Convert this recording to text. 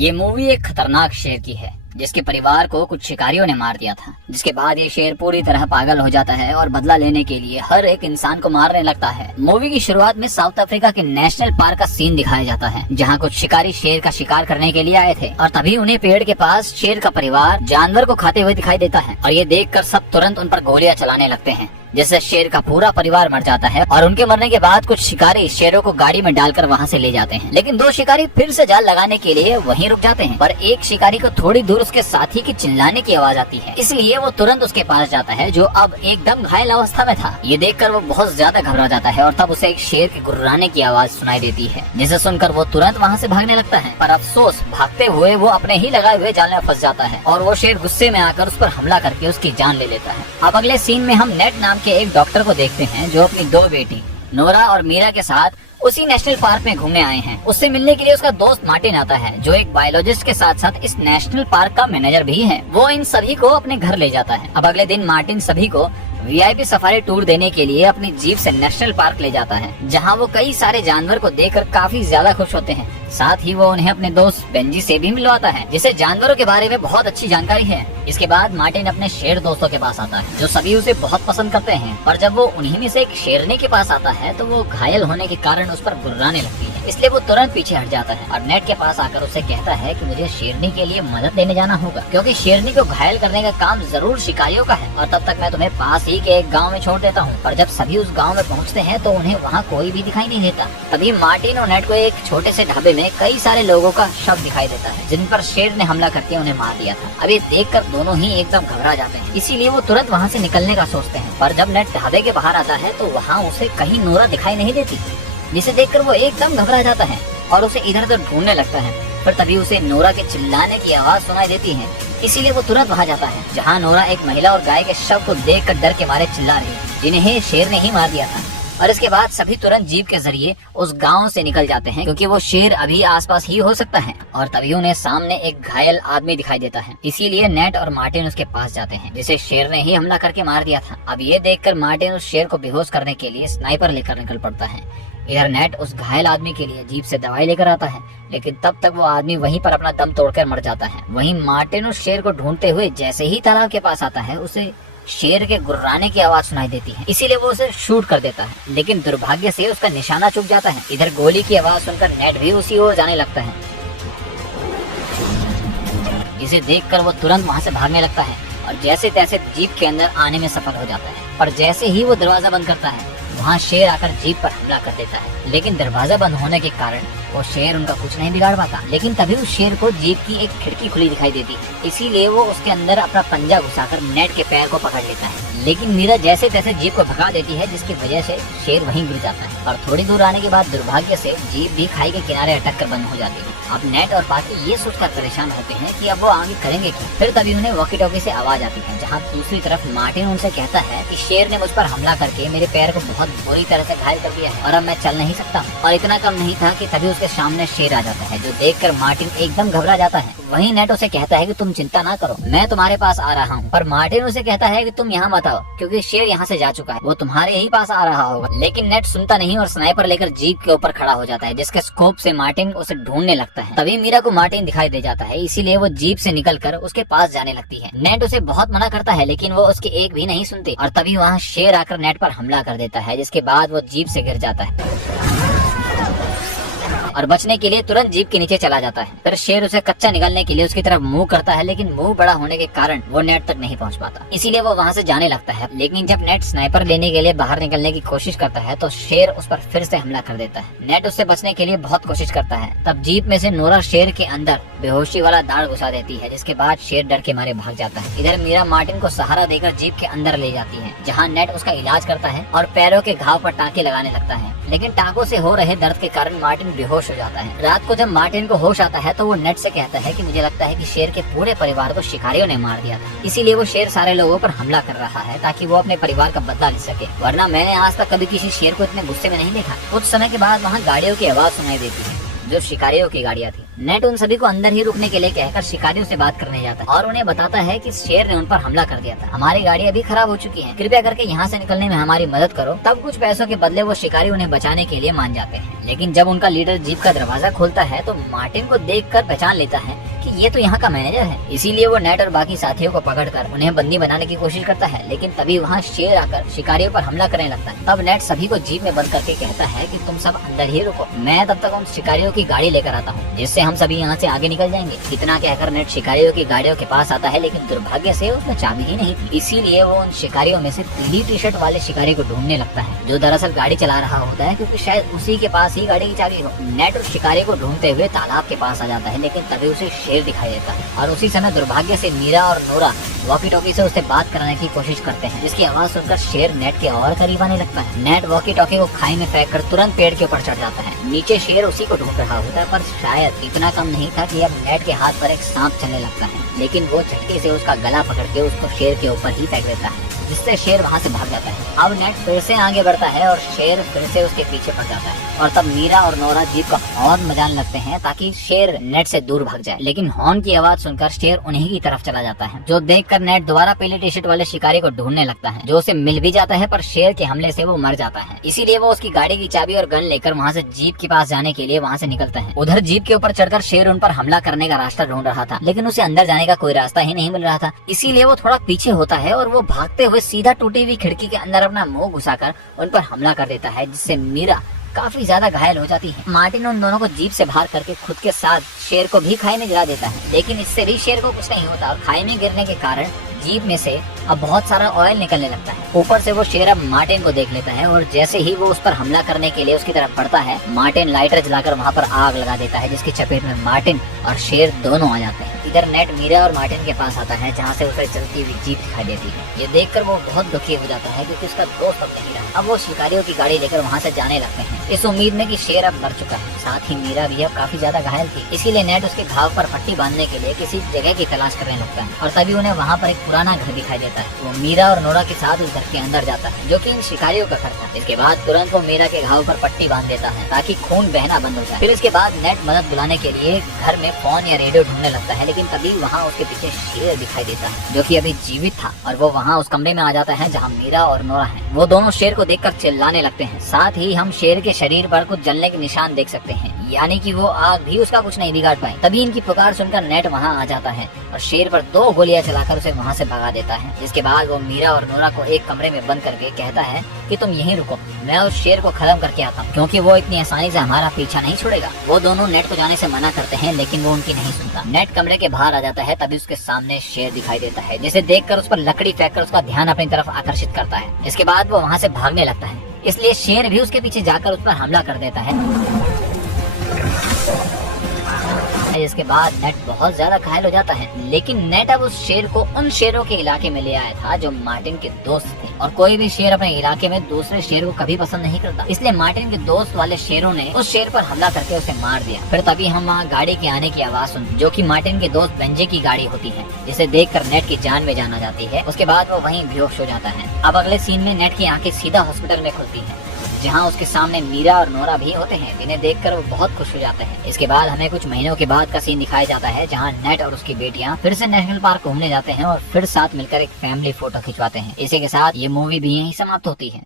ये मूवी एक खतरनाक शेर की है जिसके परिवार को कुछ शिकारियों ने मार दिया था, जिसके बाद ये शेर पूरी तरह पागल हो जाता है और बदला लेने के लिए हर एक इंसान को मारने लगता है। मूवी की शुरुआत में साउथ अफ्रीका के नेशनल पार्क का सीन दिखाया जाता है, जहाँ कुछ शिकारी शेर का शिकार करने के लिए आए थे और तभी उन्हें पेड़ के पास शेर का परिवार जानवर को खाते हुए दिखाई देता है और ये देखकर सब तुरंत उन पर गोलियां चलाने लगते हैं, जिससे शेर का पूरा परिवार मर जाता है। और उनके मरने के बाद कुछ शिकारी शेरों को गाड़ी में डालकर वहाँ से ले जाते हैं, लेकिन दो शिकारी फिर से जाल लगाने के लिए वहीं रुक जाते हैं। पर एक शिकारी को थोड़ी दूर उसके साथी की चिल्लाने की आवाज आती है, इसलिए वो तुरंत उसके पास जाता है, जो अब एकदम घायल अवस्था में था। ये देखकर वो बहुत ज्यादा घबरा जाता है और तब उसे एक शेर के गुर्राने की आवाज सुनाई देती है, जिसे सुनकर वो तुरंत वहाँ से भागने लगता है। पर अफसोस, भागते हुए वो अपने ही लगाए हुए जाल में फंस जाता है और वो शेर गुस्से में आकर उस पर हमला करके उसकी जान ले लेता है। अब अगले सीन में हम नेट नाम के एक डॉक्टर को देखते हैं, जो अपनी दो बेटी नोरा और मीरा के साथ उसी नेशनल पार्क में घूमने आए हैं। उससे मिलने के लिए उसका दोस्त मार्टिन आता है, जो एक बायोलॉजिस्ट के साथ साथ इस नेशनल पार्क का मैनेजर भी है। वो इन सभी को अपने घर ले जाता है। अब अगले दिन मार्टिन सभी को वीआईपी सफारी टूर देने के लिए अपनी जीप से नेशनल पार्क ले जाता है, जहां वो कई सारे जानवर को देखकर काफी ज्यादा खुश होते हैं। साथ ही वो उन्हें अपने दोस्त बेंजी से भी मिलवाता है, जिसे जानवरों के बारे में बहुत अच्छी जानकारी है। इसके बाद मार्टिन अपने शेर दोस्तों के पास आता है, जो सभी उसे बहुत पसंद करते हैं। पर जब वो उन्हीं में से एक शेरनी के पास आता है तो वो घायल होने के कारण उस पर गुर्राने लगती है, इसलिए वो तुरंत पीछे हट जाता है और नेट के पास आकर उसे कहता है कि मुझे शेरनी के लिए मदद लेने जाना होगा, क्योंकि शेरनी को घायल करने का काम जरूर शिकारियों का है और तब तक मैं तुम्हें पास ही के एक गाँव में छोड़ देता हूँ। पर जब सभी उस गाँव में पहुँचते हैं तो उन्हें वहाँ कोई भी दिखाई नहीं देता। तभी मार्टिन और नेट को एक छोटे से ढाबे में कई सारे लोगों का शव दिखाई देता है, जिन पर शेर ने हमला करके उन्हें मार दिया था। अब ये देखकर दोनों ही एकदम घबरा जाते हैं, इसीलिए वो तुरंत वहाँ से निकलने का सोचते हैं। पर जब नेट ढाबे के बाहर आता है तो वहाँ उसे कहीं नोरा दिखाई नहीं देती, जिसे देखकर वो एकदम घबरा जाता है और उसे इधर उधर ढूंढने लगता है। पर तभी उसे नोरा के चिल्लाने की आवाज सुनाई देती है, इसीलिए वो तुरंत वहाँ जाता है, जहाँ नोरा एक महिला और गाय के शव को देखकर डर के मारे चिल्ला रही है, जिन्हें शेर ने ही मार दिया था। और इसके बाद सभी तुरंत जीप के जरिए उस गांव से निकल जाते हैं, क्योंकि वो शेर अभी आसपास ही हो सकता है। और तभी उन्हें सामने एक घायल आदमी दिखाई देता है, इसीलिए नेट और मार्टिन उसके पास जाते हैं, जिसे शेर ने ही हमला करके मार दिया था। अब ये देखकर मार्टिन उस शेर को बेहोश करने के लिए स्नाइपर लेकर निकल पड़ता है। इधर नेट उस घायल आदमी के लिए जीप से दवाई लेकर आता है, लेकिन तब तक वो आदमी वहीं पर अपना दम तोड़कर मर जाता है। वहीं मार्टिन उस शेर को ढूंढते हुए जैसे ही तालाब के पास आता है, उसे शेर के गुर्राने की आवाज सुनाई देती है, इसीलिए वो उसे शूट कर देता है, लेकिन दुर्भाग्य से उसका निशाना चूक जाता है। इधर गोली की आवाज सुनकर नेट भी उसी ओर जाने लगता है, इसे देखकर वो तुरंत वहां से भागने लगता है और जैसे तैसे जीप के अंदर आने में सफल हो जाता है। पर जैसे ही वो दरवाजा बंद करता है, वहाँ शेर आकर जीप पर हमला कर देता है, लेकिन दरवाजा बंद होने के कारण वो शेर उनका कुछ नहीं बिगाड़ पाता। लेकिन तभी उस शेर को जीप की एक खिड़की खुली दिखाई देती है, इसीलिए वो उसके अंदर अपना पंजा घुसाकर नेट के पैर को पकड़ लेता है। लेकिन मीरा जैसे तैसे जीप को भगा देती है, जिसकी वजह से शेर वहीं गिर जाता है और थोड़ी दूर आने के बाद दुर्भाग्य से जीप भी खाई के किनारे अटक कर बंद हो जाती है। अब नेट और बाकी ये सोचकर परेशान होते हैं कि अब वो आगे करेंगे क्या। फिर तभी उन्हें वॉकी टॉकी से आवाज आती है, जहाँ दूसरी तरफ मार्टिन उनसे कहता है कि शेर ने मुझ पर हमला करके मेरे पैर को बहुत बुरी तरह से घायल कर दिया है और अब मैं चल नहीं सकता। और इतना कम नहीं था कि तभी उसके सामने शेर आ जाता है, जो देखकर मार्टिन एकदम घबरा जाता है। वहीं नेट उसे कहता है कि तुम चिंता ना करो, मैं तुम्हारे पास आ रहा हूँ। पर मार्टिन उसे कहता है कि तुम यहाँ मत आओ, क्योंकि शेर यहाँ से जा चुका है, वो तुम्हारे ही पास आ रहा होगा। लेकिन नेट सुनता नहीं और स्नाइपर लेकर जीप के ऊपर खड़ा हो जाता है, जिसके स्कोप से मार्टिन उसे ढूंढने लगता है। तभी मीरा को मार्टिन दिखाई दे जाता है, इसीलिए वो जीप से निकलकर उसके पास जाने लगती है। नेट उसे बहुत मना करता है, लेकिन वो उसकी एक भी नहीं सुनती और तभी वहाँ शेर आकर नेट पर हमला कर देता है, जिसके बाद वो जीप से गिर जाता है और बचने के लिए तुरंत जीप के नीचे चला जाता है। फिर शेर उसे कच्चा निकालने के लिए उसकी तरफ मुंह करता है, लेकिन मुंह बड़ा होने के कारण वो नेट तक नहीं पहुंच पाता, इसीलिए वो वहां से जाने लगता है। लेकिन जब नेट स्नाइपर लेने के लिए बाहर निकलने की कोशिश करता है तो शेर उस पर फिर से हमला कर देता है। नेट उससे बचने के लिए बहुत कोशिश करता है। तब जीप में से नोरा शेर के अंदर बेहोशी वाला दाढ़ घुसा देती है, जिसके बाद शेर डर के मारे भाग जाता है। इधर मीरा मार्टिन को सहारा देकर जीप के अंदर ले जाती है, जहाँ नेट उसका इलाज करता है और पैरों के घाव पर टाँके लगाने लगता है, लेकिन टाँकों से हो रहे दर्द के कारण मार्टिन बेहोश हो जाता है। रात को जब मार्टिन को होश आता है तो वो नेट से कहता है कि मुझे लगता है कि शेर के पूरे परिवार को शिकारियों ने मार दिया था, इसीलिए वो शेर सारे लोगों पर हमला कर रहा है ताकि वो अपने परिवार का बदला ले सके, वरना मैंने आज तक कभी किसी शेर को इतने गुस्से में नहीं देखा। कुछ समय के बाद वहाँ गाड़ियों की आवाज सुनाई देती है, जो शिकारियों की गाड़ियाँ थी। नेट उन सभी को अंदर ही रुकने के लिए कहकर शिकारियों से बात करने जाता है और उन्हें बताता है कि शेर ने उन पर हमला कर दिया था, हमारी गाड़ी अभी खराब हो चुकी है, कृपया करके यहाँ से निकलने में हमारी मदद करो। तब कुछ पैसों के बदले वो शिकारी उन्हें बचाने के लिए मान जाते हैं। लेकिन जब उनका लीडर जीप का दरवाजा खोलता है तो मार्टिन को देखकर पहचान लेता है कि ये तो यहाँ का मैनेजर है। इसीलिए वो नेट और बाकी साथियों को पकड़कर उन्हें बंदी बनाने की कोशिश करता है, लेकिन तभी वहाँ शेर आकर शिकारियों पर हमला करने लगता है। तब नेट सभी को जीप में बंद करके कहता है कि तुम सब अंदर ही रुको, मैं तब तक उन शिकारियों की गाड़ी लेकर आता हूँ, जिससे हम सभी यहाँ से आगे निकल जाएंगे। इतना कहकर नेट शिकारियों की गाड़ियों के पास आता है, लेकिन दुर्भाग्य से उसमें चाबी ही नहीं थी। इसीलिए वो उन शिकारियों में से पीली टी शर्ट वाले शिकारी को ढूंढने लगता है, जो दरअसल गाड़ी चला रहा होता है, क्योंकि शायद उसी के पास ही गाड़ी की चाबी हो। नेट उस शिकारी को ढूंढते हुए तालाब के पास आ जाता है, लेकिन तभी उसे शेर दिखाई देता है और उसी समय दुर्भाग्य से मीरा और नोरा वॉकी टॉकी से उससे बात कराने की कोशिश करते हैं, जिसकी आवाज सुनकर शेर नेट के और करीब आने लगता है। नेट वॉकी टॉकी को खाई में फेंक कर तुरंत पेड़ के ऊपर चढ़ जाता है। नीचे शेर उसी को ढूंढ रहा होता है, पर शायद इतना कम नहीं था कि अब नेट के हाथ पर एक सांप चलने लगता है, लेकिन वो झटके से उसका गला पकड़ के उसको शेर के ऊपर ही फेंक देता है, जिससे शेर वहाँ से भाग जाता है। अब नेट फिर से आगे बढ़ता है और शेर फिर से उसके पीछे पड़ जाता है और तब मीरा और नोरा जीप का हॉर्न बजाने लगते हैं ताकि शेर नेट से दूर भाग जाए, लेकिन हॉर्न की आवाज सुनकर शेर उन्हीं की तरफ चला जाता है, जो देखकर नेट दोबारा पीले टी शर्ट वाले शिकारी को ढूंढने लगता है, जो उसे मिल भी जाता है, पर शेर के हमले से वो मर जाता है। इसीलिए वो उसकी गाड़ी की चाबी और गन लेकर वहाँ से जीप के पास जाने के लिए वहाँ से निकलता है। उधर जीप के ऊपर चढ़कर शेर उन पर हमला करने का रास्ता ढूंढ रहा था, लेकिन उसे अंदर जाने का कोई रास्ता ही नहीं मिल रहा था। इसीलिए वो थोड़ा पीछे होता है और वो भागते हुए सीधा टूटी हुई खिड़की के अंदर अपना मुंह घुसाकर उन पर हमला कर देता है, जिससे मीरा काफी ज्यादा घायल हो जाती है। मार्टिन उन दोनों को जीप से बाहर करके खुद के साथ शेर को भी खाई में गिरा देता है, लेकिन इससे भी शेर को कुछ नहीं होता और खाई में गिरने के कारण जीप में से अब बहुत सारा ऑयल निकलने लगता है। ऊपर से वो शेर अब मार्टिन को देख लेता है और जैसे ही वो उस पर हमला करने के लिए उसकी तरफ बढ़ता है, मार्टिन लाइटर जलाकर वहाँ पर आग लगा देता है, जिसकी चपेट में मार्टिन और शेर दोनों आ जाते हैं। इधर नेट मीरा और मार्टिन के पास आता है, जहाँ से उसे चलती हुई जीप दिखाई देती है। ये देखकर वो बहुत दुखी हो जाता है, क्योंकि उसका दोस्त अब नहीं रहा। अब वो शिकारियों की गाड़ी लेकर वहाँ से जाने लगते हैं, इस उम्मीद में कि शेर अब मर चुका है। साथ ही मीरा भी अब काफी ज्यादा घायल थी, इसीलिए नेट उसके घाव पर पट्टी बांधने के लिए किसी जगह की तलाश करने लगता है और तभी उन्हें वहाँ पर एक पुराना घर दिखाई देता है। वो मीरा और नोरा के साथ उस घर के अंदर जाता है, जो कि इन शिकारियों का घर था। इसके बाद तुरंत वो मीरा के घाव पर पट्टी बांध देता है ताकि खून बहना बंद हो जाए। फिर इसके बाद नेट मदद बुलाने के लिए घर में फोन या रेडियो ढूंढने लगता है, लेकिन तभी वहाँ उसके पीछे शेर दिखाई देता है, जो कि अभी जीवित था, और वो वहाँ उस कमरे में आ जाता है जहाँ मीरा और नोरा है। वो दोनों शेर को देखकर चिल्लाने लगते हैं। साथ ही हम शेर के शरीर पर कुछ जलने के निशान देख सकते हैं, यानी कि वो आग भी उसका कुछ नहीं बिगाड़ पाई। तभी इनकी पुकार सुनकर नेट वहाँ आ जाता है और शेर पर 2 गोलियां चलाकर उसे वहाँ से भगा देता है। जिसके बाद वो मीरा और नोरा को एक कमरे में बंद करके कहता है कि तुम यहीं रुको, मैं उस शेर को खत्म करके आता हूँ, क्योंकि वो इतनी आसानी से हमारा पीछा नहीं छोड़ेगा। वो दोनों नेट को जाने से मना करते हैं, लेकिन वो उनकी नहीं सुनता। नेट कमरे के बाहर आ जाता है, तभी उसके सामने शेर दिखाई देता है, जिसे देखकर उस पर लकड़ी फेंककर उसका ध्यान अपनी तरफ आकर्षित करता है। इसके बाद वो वहाँ से भागने लगता है, इसलिए शेर भी उसके पीछे जाकर उस पर हमला कर देता है। इसके बाद नेट बहुत ज्यादा घायल हो जाता है, लेकिन नेट अब उस शेर को उन शेरों के इलाके में ले आया था जो मार्टिन के दोस्त थे, और कोई भी शेर अपने इलाके में दूसरे शेर को कभी पसंद नहीं करता। इसलिए मार्टिन के दोस्त वाले शेरों ने उस शेर पर हमला करके उसे मार दिया। फिर तभी हम वहाँ गाड़ी के आने की आवाज सुन, जो कि मार्टिन के दोस्त बेंजे की गाड़ी होती है, जिसे देखकर नेट की जान में जान आ जाती है। उसके बाद वो वहीं बेहोश हो जाता है। अब अगले सीन में नेट की आंखें सीधा हॉस्पिटल में खुलती है, जहाँ उसके सामने मीरा और नोरा भी होते हैं, जिन्हें देखकर वो बहुत खुश हो जाते हैं। इसके बाद हमें कुछ महीनों के बाद का सीन दिखाया जाता है, जहाँ नेट और उसकी बेटियां फिर से नेशनल पार्क घूमने जाते हैं और फिर साथ मिलकर एक फैमिली फोटो खिंचवाते हैं। इसी के साथ ये मूवी भी यहीं समाप्त होती है।